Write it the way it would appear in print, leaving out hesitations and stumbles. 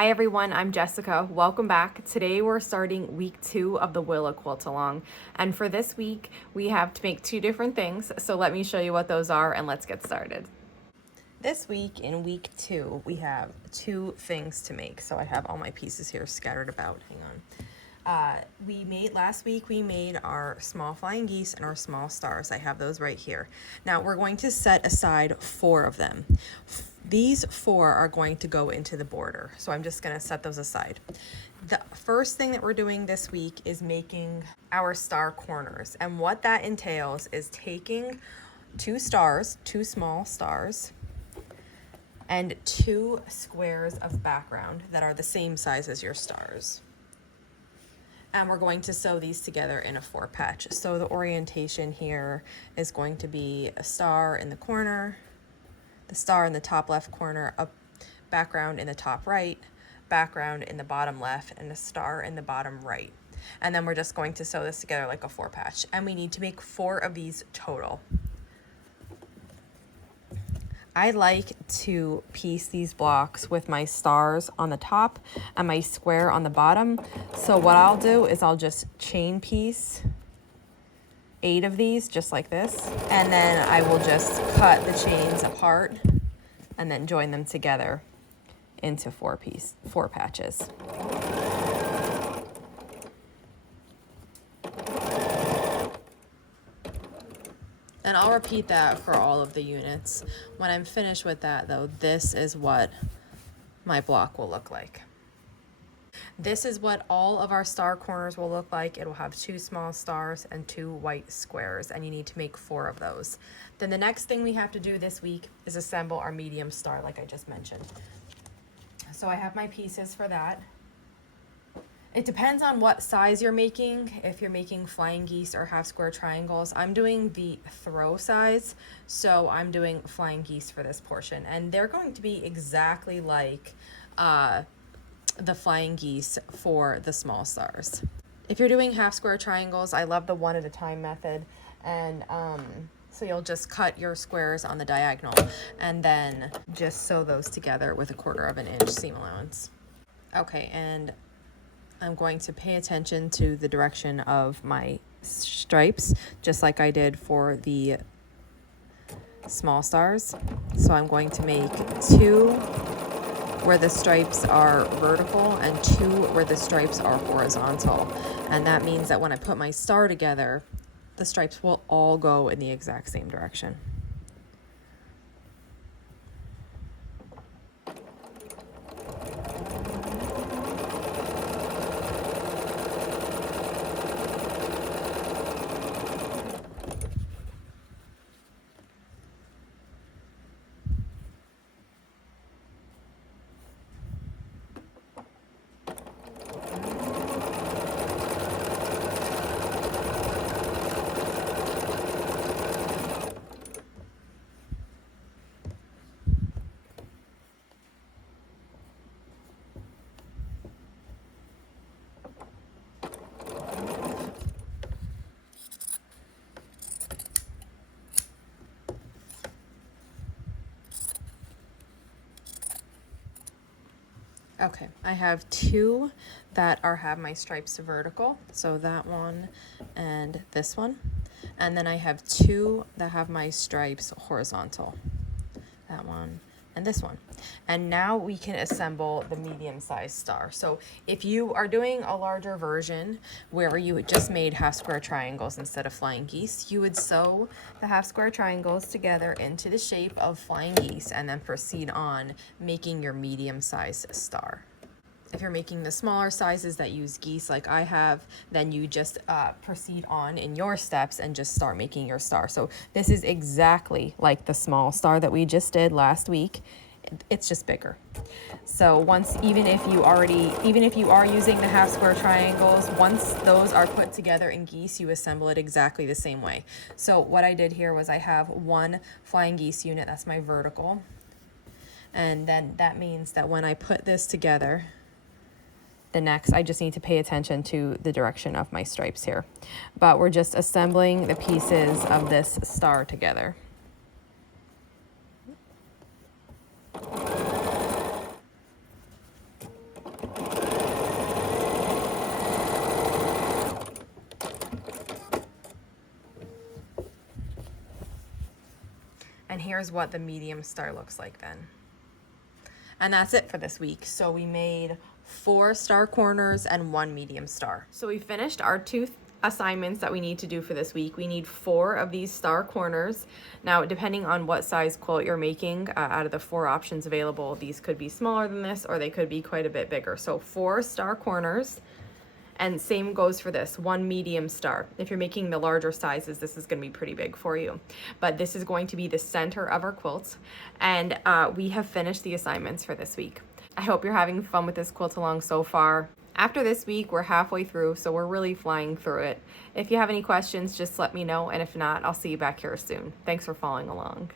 Hi everyone, I'm Jessica. Welcome back. Today we're starting week 2 of the Willa Quilt Along. And for this week, we have to make 2 different things. So let me show you what those are and let's get started. This week in week 2, we have 2 things to make. So I have all my pieces here scattered about. Hang on. Last week we made our small flying geese and our small stars. I have those right here. Now we're going to set aside 4 of them. These 4 are going to go into the border. So I'm just going to set those aside. The first thing that we're doing this week is making our star corners. And what that entails is taking 2 stars, 2 small stars, and 2 squares of background that are the same size as your stars. And we're going to sew these together in a 4 patch. So the orientation here is going to be a star in the corner, the star in the top left corner, a background in the top right, background in the bottom left, and a star in the bottom right. And then we're just going to sew this together like a 4 patch. And we need to make 4 of these total. I like to piece these blocks with my stars on the top and my square on the bottom. So what I'll do is I'll just chain piece 8 of these just like this. And then I will just cut the chains apart and then join them together into 4 patches. And I'll repeat that for all of the units. When I'm finished with that though, this is what my block will look like. This is what all of our star corners will look like. It will have 2 small stars and 2 white squares, and you need to make 4 of those. Then the next thing we have to do this week is assemble our medium star like I just mentioned. So I have my pieces for that. It depends on what size you're making, if you're making flying geese or half square triangles. I'm doing the throw size, so I'm doing flying geese for this portion. And they're going to be exactly like the flying geese for the small stars. If you're doing half square triangles, I love the 1 at a time method. And so you'll just cut your squares on the diagonal and then just sew those together with a 1/4 inch seam allowance. Okay, and I'm going to pay attention to the direction of my stripes, just like I did for the small stars. So I'm going to make 2 where the stripes are vertical and 2 where the stripes are horizontal. And that means that when I put my star together, the stripes will all go in the exact same direction. Okay, I have 2 that have my stripes vertical, so that one and this one. And then I have 2 that have my stripes horizontal, that one and this one. And now we can assemble the medium-sized star. So if you are doing a larger version where you just made half square triangles instead of flying geese, you would sew the half square triangles together into the shape of flying geese and then proceed on making your medium-sized star. If you're making the smaller sizes that use geese like I have, then you just proceed on in your steps and just start making your star. So this is exactly like the small star that we just did last week. It's just bigger. So even if you are using the half square triangles, once those are put together in geese, you assemble it exactly the same way. So what I did here was I have 1 flying geese unit, that's my vertical. And then that means that when I put this together, I just need to pay attention to the direction of my stripes here. But we're just assembling the pieces of this star together. And here's what the medium star looks like then. And that's it for this week. So we made 4 star corners and 1 medium star. So we finished our 2 assignments that we need to do for this week. We need 4 of these star corners. Now, depending on what size quilt you're making, out of the 4 options available, these could be smaller than this or they could be quite a bit bigger. So 4 star corners. And same goes for this, 1 medium star. If you're making the larger sizes, this is gonna be pretty big for you. But this is going to be the center of our quilts. And we have finished the assignments for this week. I hope you're having fun with this quilt along so far. After this week, we're halfway through, so we're really flying through it. If you have any questions, just let me know. And if not, I'll see you back here soon. Thanks for following along.